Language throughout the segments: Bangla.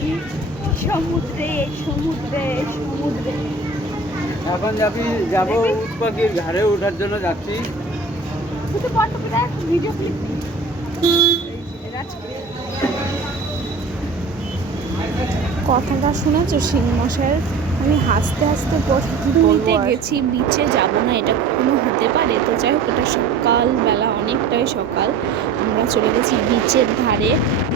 যাচ্ছি সমুদ্রে সমুদ্রে সমুদ্রে। এখন যাবি যাব উট পাখির ঘাড়ে ওঠার জন্য যাচ্ছি। শুধু পটপিটা ভিডিও ক্লিপ কথাটা শুনেছো সিংমশাইয়ের আমি হাসতে হাসতে পুরীতে গেছি বিচে যাব না এটা কখনো হতে পারে? তো যাই হোক এটা সকালবেলা অনেকটাই সকাল। আমরা চলে গেছি বিচের ধারে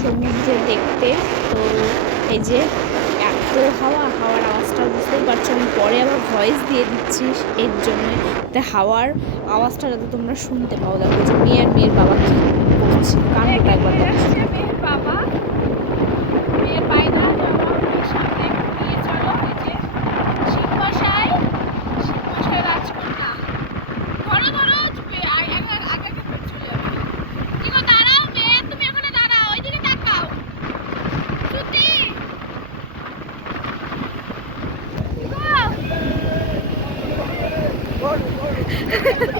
সমুদ্রে দেখতে। তো এই যে এত হাওয়া হাওয়ার আওয়াজটা বুঝতেই পারছ আমি পরে আবার ভয়েস দিয়ে দিচ্ছি এর জন্য। তাই হাওয়ার আওয়াজটা যাতে তোমরা শুনতে পাও। দেখো যে মেয়ের মেয়ের বাবা কি করছে কান্নাটা একবার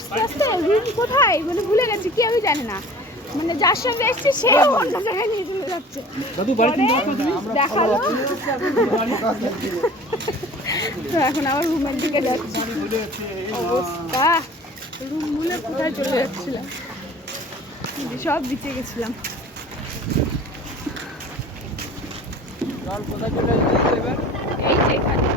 আস্তে আস্তে রুম কোথায়? মানে ভুলে গেছি কি আমি জানি না। মানে যার সঙ্গে এসছি সে অন্য জায়গায় নিয়ে চলে যাচ্ছে। দেখাল। তো এখন আবার রুমের দিকে যাচ্ছি। অবস্থা। রুম ভুলে কোথায় চলে যাচ্ছিলাম? সব বিচে গেছিলাম। এই যে এখানে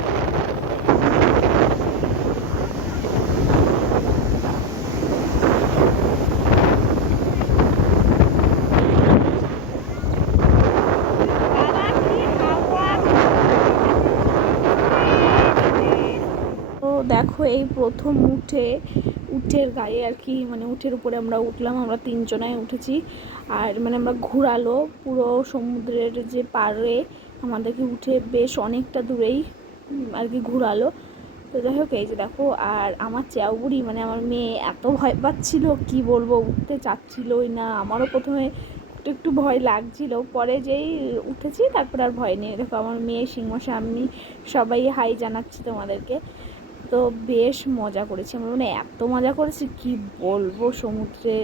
তো দেখো এই প্রথম উঠে, উঠের গায়ে আর কি মানে উঠের উপরে আমরা উঠলাম, আমরা তিনজনায় উঠেছি। আর মানে আমরা ঘোরালো পুরো সমুদ্রের যে পাড়ে, আমাদেরকে উঠে বেশ অনেকটা দূরেই আর কি ঘোরালো। তো যাই হোক, এই যে দেখো, আর আমার চেয়াবুড়ি মানে আমার মেয়ে এত ভয় পাচ্ছিল, কি বলব, উঠতে চাচ্ছিলই না। আমারও প্রথমে একটু একটু ভয় লাগছিল, পরে যেই উঠেছি, তারপর আর ভয় নেই। দেখো, আমার মেয়ে, সিংহ আমি সবাই হাই জানাচ্ছি তোমাদেরকে। তো বেশ মজা করেছি। আমরা মানে এত মজা করেছি কি বলব সমুদ্রে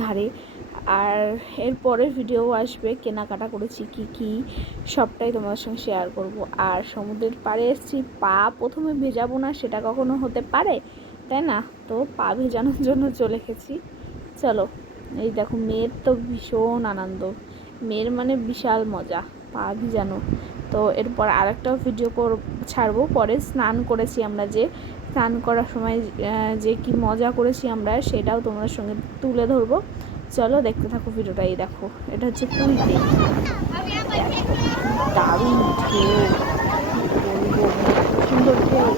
ধারে। আর এর পরের ভিডিও আসবে, কেনাকাটা করেছি কি কি, সবটাই তোমাদের সঙ্গে শেয়ার করব। আর সমুদ্রের পাড়ে এসেছি, পা প্রথমে ভেজাবো না, সেটা কখনো হতে পারে? তাই না? তো পা ভেজানোর জন্য চলে গেছি। চলো, এই দেখো, মেয়ের তো ভীষণ আনন্দ। মেয়ের মানে বিশাল মজা, পা ভিজানো। তো এরপর আর একটা ভিডিও কর, ছাড়বো। পরে স্নান করেছি আমরা যে, স্নান করার সময় যে কি মজা করেছি আমরা সেটাও তোমাদের সঙ্গে তুলে ধরবো। চলো দেখতে থাকো ভিডিওটাই দেখো, এটা হচ্ছে পুরীতে। দারুণ ঢেউ সুন্দর ঢেউ।